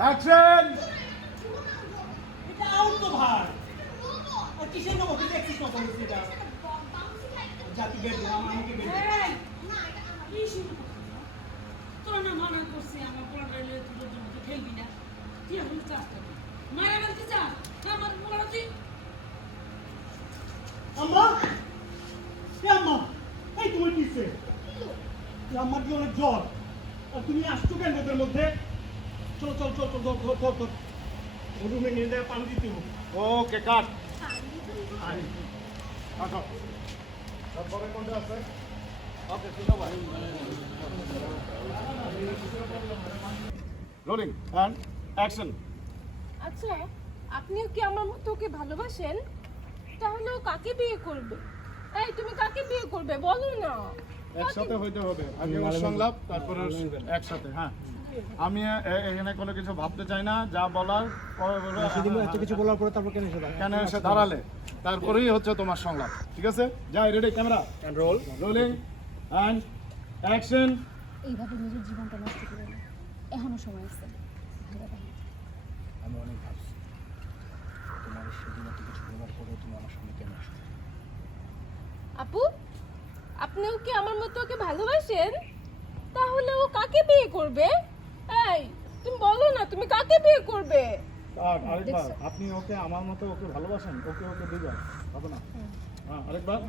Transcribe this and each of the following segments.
Action! এটা out তো ভাই আর কিসের নাম ওকে দেখছিস কথা বলছিস এটা জাতি বের আমাকে বের কি শুরু করছিস? তোর না মানা করছি আমার পড়ালে তোর জন্য তো খেলবি না তুই এখন চাস মারা বলতে চাস আমার পড়া তুই আম্মা আম্মা এই তুমি কিসে আমার কি অনেক জ্বর আর তুমি আসছো কেন ওদের মধ্যে চলো চল চল চল চল চল রুমে নিয়ে যায় পানি দিতে হবে ওকে কাট। কাটো। তারপরে কোনটা আছে? ওকে শুনো ভাই। Rolling and action. আচ্ছা, আপনিও কি আমার মতো ওকে ভালোবাসেন? তাহলে ও কাকে বিয়ে করবে? এই তুমি কাকে বিয়ে করবে বলো না। একসাথে হইতে হবে। আগে ওর সংলাপ তারপরে একসাথে। হ্যাঁ, আমি এখানে কোনো কিছু ভাবতে চাই না, যা বলার পরে বলো। সেদিন এত কিছু বলার পরে তারপর কেন এসে দাঁড়ালে, তারপরেই হচ্ছে তোমার সংলাপ। ঠিক আছে, যাই, ready, camera roll rolling and action. এইভাবে নিজের জীবনটা নষ্ট করে না, এখনো সময় আছে। আমি অনেক ভাবছি তোমার সেদিন এত কিছু বলার পরে তুমি আমার সামনে কেন আসছো? আপু, আপনিও কি আমার মতো ওকে ভালোবাসেন? তাহলে ও কাকে বিয়ে করবে? এই তুমি বলো না, তুমি কাকে বিয়ে করবে? আর আরেকবার, আপনি ওকে আমার মতো ওকে ভালোবাসেন, ওকে ওকে দিবেন, হবে না? হ্যাঁ, আরেকবার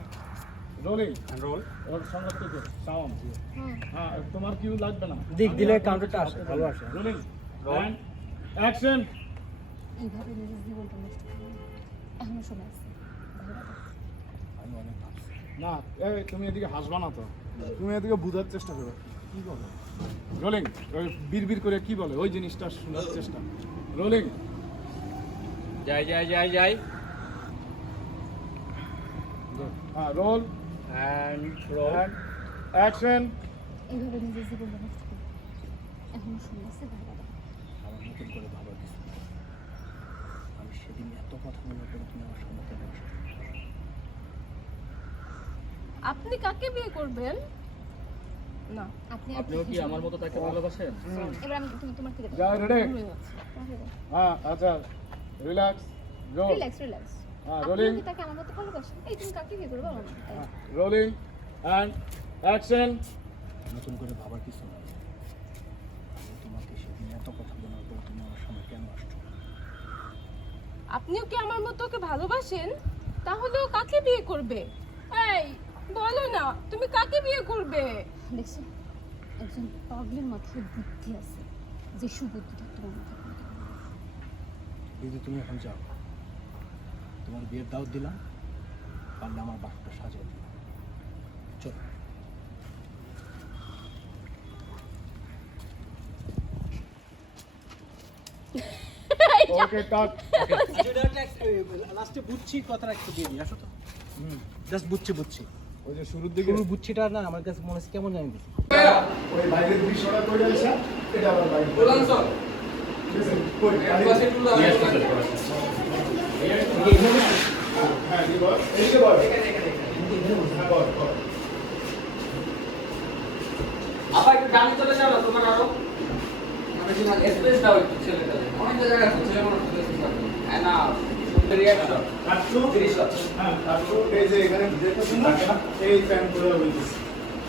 রোলিং রোল ওর সংলাপ থেকে সাউন্ড। হ্যাঁ, তোমার কিউ লাগবে না, দিক দিলে কাউন্টারটা আসে, ভালো আসে। Rolling and action. এইভাবে নিজের জীবনটা নষ্ট করে না, এখনো সময় আছে। আমি অনেক ভাবছি না, এই তুমি এদিকে হাসবা না তো, তুমি এদিকে বোঝার চেষ্টা করো কি বলে। রোলিং ওই বিড়বিড় করে কি বলে ওই জিনিসটা শোনার চেষ্টা। রোলিং যাই যাই যাই যাই হ্যাঁ, roll and roll and action. এইভাবে নিজের জীবনটা নষ্ট করে না, এখনো সময় আছে। আমার নতুন করে ভালো কিছু আমি সেদিন এত কথা বলার পরে তুমি আমার সামনে কেন আসছো? আপনি কাকে বিয়ে করবেন? না, আপনিও কি আমার মতো তাকে ভালোবাসেন? এবার আমি তুমি তোমার থেকে যা, রেডি? হ্যাঁ, আচ্ছা, রিল্যাক্স, রোল। রিল্যাক্স। হ্যাঁ, আপনি রোলিং কি তাকে আমার মতো ভালোবাসেন? এই তুমি কাকে বিয়ে করবে? বলো না। Rolling and action. নতুন করে ভাবার কিছু নাই। আমি তোমাকে সেদিন এত কথা বলার পর তুমি আমার সামনে কেন আসছো? আপনিও কি আমার মতো ওকে ভালোবাসেন? তাহলে ও কাকে বিয়ে করবে? এই বলো না, তুমি কাকে বিয়ে করবে? দেখছো, একজন পাগলের মাথায় বুদ্ধি আছে, যে সুবুদ্ধিটা তোমার মাথায়। দিদি তুমি এখন যাও, তোমার বিয়ের দাওয়াত দিলাম, পারলে আমার বাসটা সাজিয়ে দিলাম। চলো। ওকে কাট। লাস্টে বুঝছি কথাটা একটু দিয়ে দিই, আসো তো। জাস্ট বুঝছি ওই যে শুরুর দিকে পুরো বুঝছিটা না আমার কাছে মনে হচ্ছে কেমন জানি দিচ্ছি। ওই বাইরের দৃশ্যটা করে আসা, এটা আবার বাইরে বললাম স্যার। ঠিক আছে, কই আদিবাসী টুল আছে। হ্যাঁ, দি বল, এই যে বল, এখানে হ্যাঁ, বল। আপা একটু ডানে চলে যাও না, তোমার আরো স্পেস দাও একটু ছেলেটাকে, অনেক জায়গায় আছে ছেলে মানুষ স্পেস দাও। হ্যাঁ না, রিঅ্যাকশন কাটছো? 30 লাখ। হ্যাঁ, কাটছো, এই যে এখানে ভিডিওটা না, এই ফ্যান করে বলতেছি।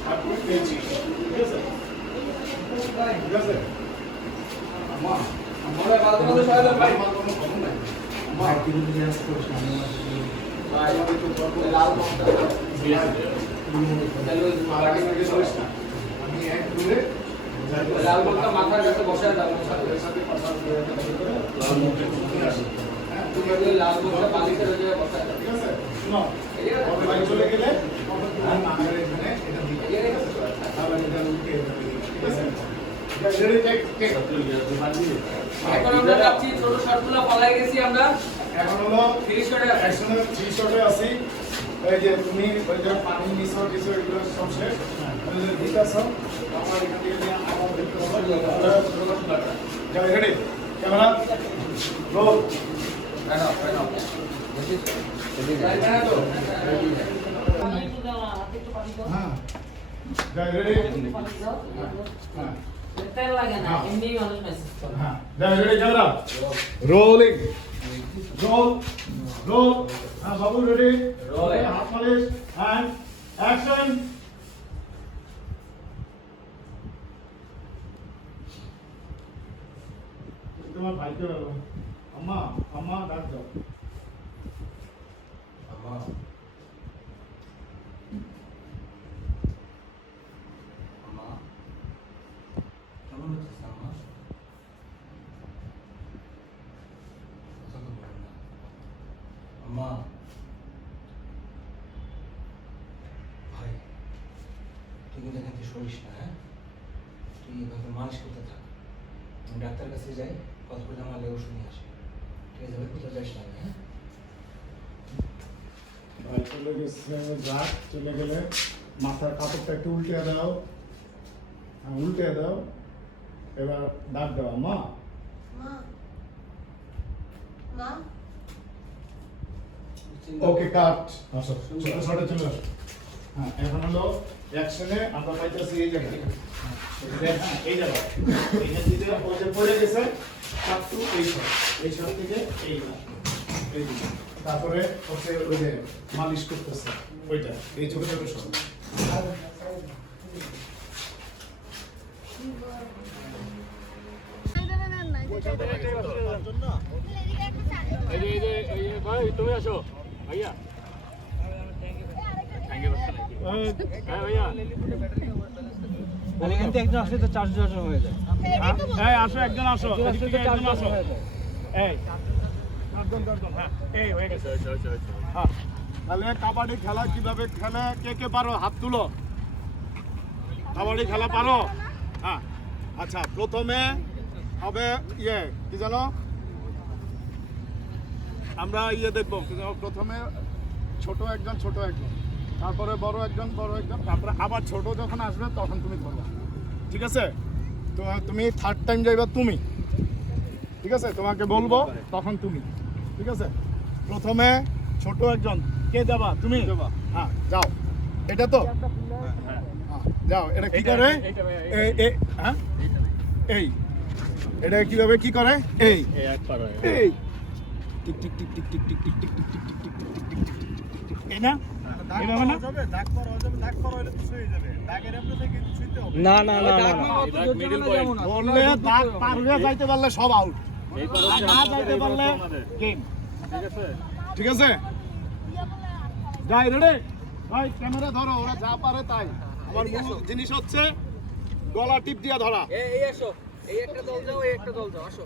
কাটছো, পেয়েছি। ঠিক আছে? ঠিক আছে? আমা, আমরা বাদ সবাই ভাই আমার কোনো খবর নাই। আমা, ভাই আমাদের তো গল্প লাল বক্সটা তাহলে ওই আগে থেকে চলিস না। আমি এক দূরে লাল বক্সটা মাথার কাছে বসায় দাও সাথে সাথে কথা বলে লাল মুখে চলে আসে। হ্যাঁ, তুমি ওই লাল বক্সটা বালিশের ওই জায়গায় বসায় দাও। ঠিক আছে? শোনো, কবে বাড়ি চলে গেলে আর নামের এখানে এটা দিতে হবে। তাহলে এটা উঠে যাবে। ঠিক আছে? Ready, take take. এখন আমরা যাচ্ছি ছোট শটগুলো পালাই গেছি আমরা এখন হলো 30 শটে আছে। একশনে 3 শটে আছি। এই যে তুমি ওই যে পানি মিশো কিছু এগুলো সব শেষ। ওই যে দিতাছ আমার এখান থেকে নিয়ে আমার ভিতরে হবে। যাও, রেডি? Camera roll. তাই না তো হ্যাঁ, যাও, রেডি? হ্যাঁ, তেল লাগে না, হ্যাঁ। এমনি মানুষ মেসেজ করে। হ্যাঁ যাও ready camera rolling roll roll হ্যাঁ বাবু রেডি Rolling. হাত মালিশ এন্ড অ্যাকশন তোমার ভাইকে বলো আম্মা আম্মা ডাক দাও আম্মা আম্মা কেমন হচ্ছে আম্মা? কথা তো বলো না। আম্মা ভাই তুই কিন্তু এখান থেকে সরিস না, হ্যাঁ? তুই এভাবে মালিশ করতে থাক। আমি ডাক্তার কাছে যাই, কথা বলে আমার লেগে ওষুধ নিয়ে আসি। ঠিক আছে ভাই, কোথাও যাইস না, হ্যাঁ? ভাই চলে গেছে যাক চলে গেলে মাথার কাপড়টা একটু উল্টে দাও হ্যাঁ উল্টে দাও এবার ডাক দাও আম্মা মা মা ওকে কাট আসো ছোট ছোট চলে আসো হ্যাঁ এখন হলো অ্যাকশনে আমরা পাইতেছি এই জায়গায় হ্যাঁ এই জায়গায় এইখান থেকে ওই যে পড়ে গেছে কাটটু এই সব থেকে এই দিকে তারপরে হচ্ছে ওই যে মালিশ করতেছে ওইটা এই ছোট ছোট সব মানে কিন্তু একজন আসলে তো 4 জন হয়ে যায়। এই আসো একজন আসো এদিক থেকে একজন আসো এই 4 জন হ্যাঁ এই হয়ে গেছে হ্যাঁ তাহলে কাবাডি খেলা কিভাবে খেলে কে কে পারো হাত তুলো কাবাডি খেলা পারো হ্যাঁ আচ্ছা প্রথমে হবে ইয়ে কি জানো আমরা ইয়ে দেখবো কি জানো, প্রথমে ছোট একজন তারপরে বড় একজন তারপরে আবার ছোট যখন আসবে তখন তুমি ধরবা ঠিক আছে তো তুমি থার্ড টাইম যাইবা তুমি ঠিক আছে তোমাকে বলবো তখন তুমি ঠিক আছে প্রথমে ছোট একজন কে যাবা তুমি হ্যাঁ যাও এটা তো হ্যাঁ, যাও এটা কি করে হ্যাঁ এই এটা কিভাবে কি করে এই এই tick tick tick tick tick tick tick tick tick tick tick tick tick tick tick এই না এইভাবে না না না না না বললে দাগ পার হয়ে যাইতে পারলে সব আউট না যাইতে পারলে গেম ঠিক আছে যাই রেডি ভাই ক্যামেরা ধরো ওরা যা পারে তাই আমার মূল জিনিস হচ্ছে গলা টিপ দিয়ে ধরা এই আসো, এই একটা দল যাও, এই একটা দল যাও, আসো।